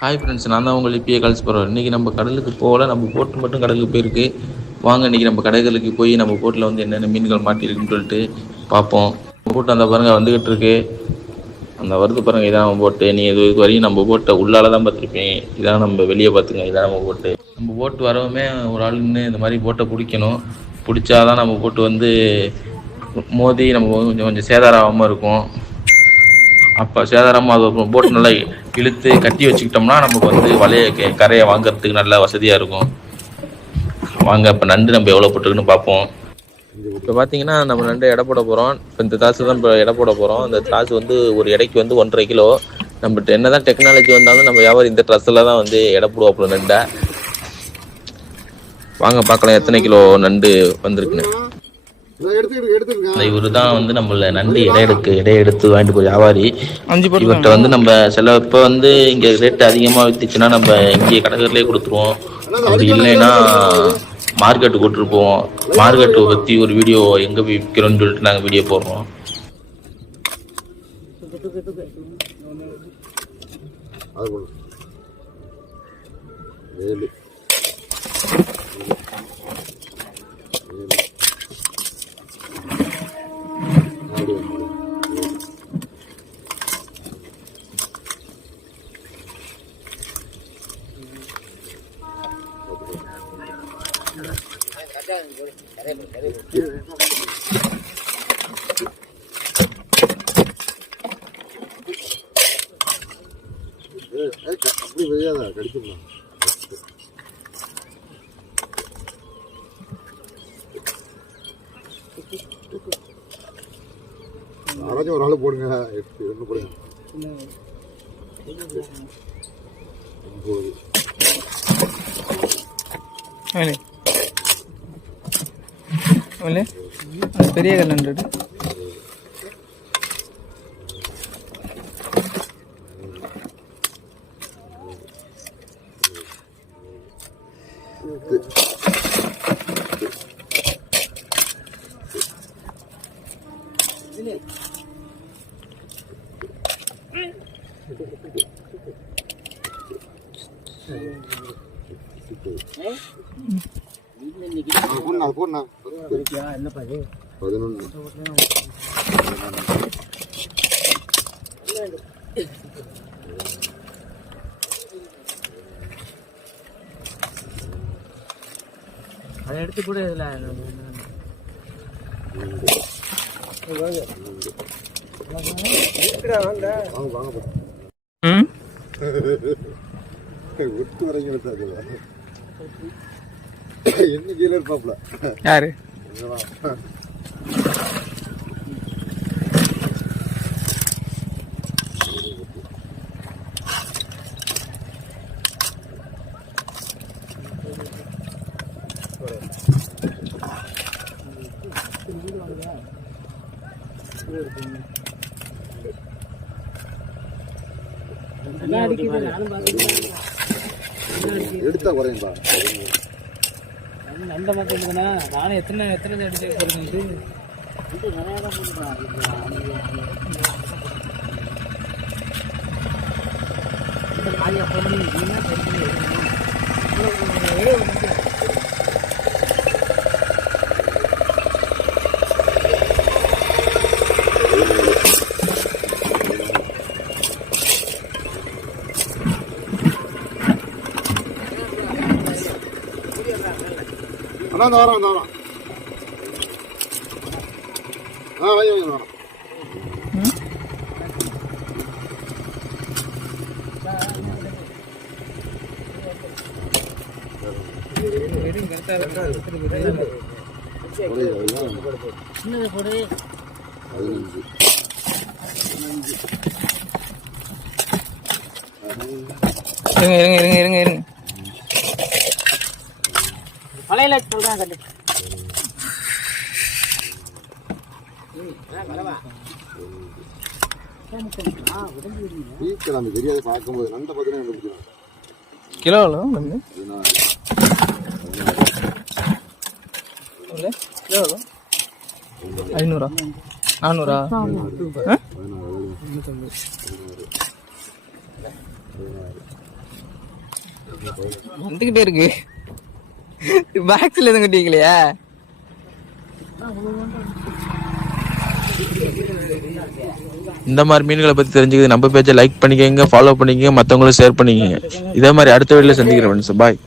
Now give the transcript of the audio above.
Hi friends நான் தான் உங்களை இப்பயே கழிச்சு போகிறோம் இன்றைக்கி நம்ம கடலுக்கு போகல நம்ம போட்டு மட்டும் கடலுக்கு போயிருக்கு. வாங்க இன்றைக்கி நம்ம கடைகளுக்கு போய் நம்ம போட்டில் வந்து என்னென்ன மீன்கள் மாட்டியிருக்குன்னு சொல்லிட்டு பார்ப்போம். போட்டு அந்த பாருங்க வந்துக்கிட்டு இருக்கு. அந்த வருது பாருங்க இதான் நம்ம போட்டு நீ இது இது வரையும் நம்ம போட்டை உள்ளால தான் பார்த்துருப்பேன். இதான் நம்ம வெளியே பார்த்துங்க இதான் நம்ம போட்டு நம்ம போட்டு வரவுமே ஒரு ஆள் நின்று இந்த மாதிரி போட்டை பிடிக்கணும். பிடிச்சாதான் நம்ம போட்டு வந்து மோதி நம்ம கொஞ்சம் கொஞ்சம் சேதாரம் ஆகாமல் இருக்கும். அப்போ சேதாரமாக அது போட்டு நல்லா இழுத்து கட்டி வச்சுக்கிட்டோம்னா நமக்கு வந்து வலைய கரையை வாங்குறதுக்கு நல்லா வசதியாக இருக்கும். வாங்க இப்போ நண்டு நம்ம எவ்வளோ போட்டுருக்குன்னு பார்ப்போம். இப்போ பார்த்தீங்கன்னா நம்ம நண்டு எடை போட போகிறோம் இப்போ இந்த தாசு தான் இப்போ எடை போட போகிறோம் அந்த தாசு வந்து ஒரு எடைக்கு வந்து ஒன்றரை கிலோ. நம்ம என்ன தான் டெக்னாலஜி வந்தாலும் நம்ம வியாபாரம் இந்த ட்ரெஸ்ஸில் தான் வந்து எடை போடுவோம் நண்டை. வாங்க பார்க்கலாம் எத்தனை கிலோ நண்டு வந்திருக்குன்னு. இவரு தான் வந்து நம்மள நண்டு எடை எடுக்கு எடை எடுத்து வாங்கிட்டு போய் வியாபாரி. இவர்கிட்ட வந்து நம்ம சில இப்போ வந்து இங்கே ரேட் அதிகமாக வித்துச்சுன்னா நம்ம இங்கே கடற்கரையிலே கொடுத்துருவோம். அப்படி இல்லைன்னா மார்க்கெட்டு கூட்டிட்டு போவோம் மார்க்கெட்டை பற்றி ஒரு வீடியோ எங்கே போய் விற்கிறோம்னு சொல்லிட்டு நாங்கள் வீடியோ போடுறோம். அது அப்படி வையாத கடிச்சிடலாம் யாராச்சும் ஒரு ஆள் போடுங்க எட்டு ஒன்று போடுங்க ஒன்பது இல்லை பெரிய கல்லன்றது Mm-hmm. பதினொன்று அதை எடுத்து கூட இதில். ஒட்டு வரைக்கும் எடுத்தாது என்ன கீழே இருப்பாப்ல யாரு. எடுத்தா குறையும்பா. அந்த மாதிரி இருக்குண்ணா நானும் எத்தனை எத்தனை அடிச்சு போடுறது அண்ணா இந்த வாரம் இந்த வாரம் ஆ வாங்கி வாங்கி എന്നാ നോറാ നോറാ. ആ വൈ വൈ നോറാ. പതിനഞ്ച് പതിനഞ്ച് ഇറങ്ങി ഇറങ്ങി ഇറങ്ങി ഇറങ്ങി பார்க்கும்போது நண்டை பார்த்தீங்கன்னா கண்டுபிடிச்சிடும் கிலோ கிலோ ஐநூறா? நானூறா? வந்துகிட்டே இருக்கு. பாக்ஸ்ல எதுவும் கட்டிக்கலையா இந்த மாதிரி மீன்களை பற்றி தெரிஞ்சுக்கிது நம்ம பேஜை லைக் பண்ணிக்கங்க ஃபாலோ பண்ணிக்கங்க மற்றவங்களும் ஷேர் பண்ணிக்கங்க. இதே மாதிரி அடுத்த வீடியோவில் சந்திக்கிறேன் ஃப்ரெண்ட்ஸ் பாய்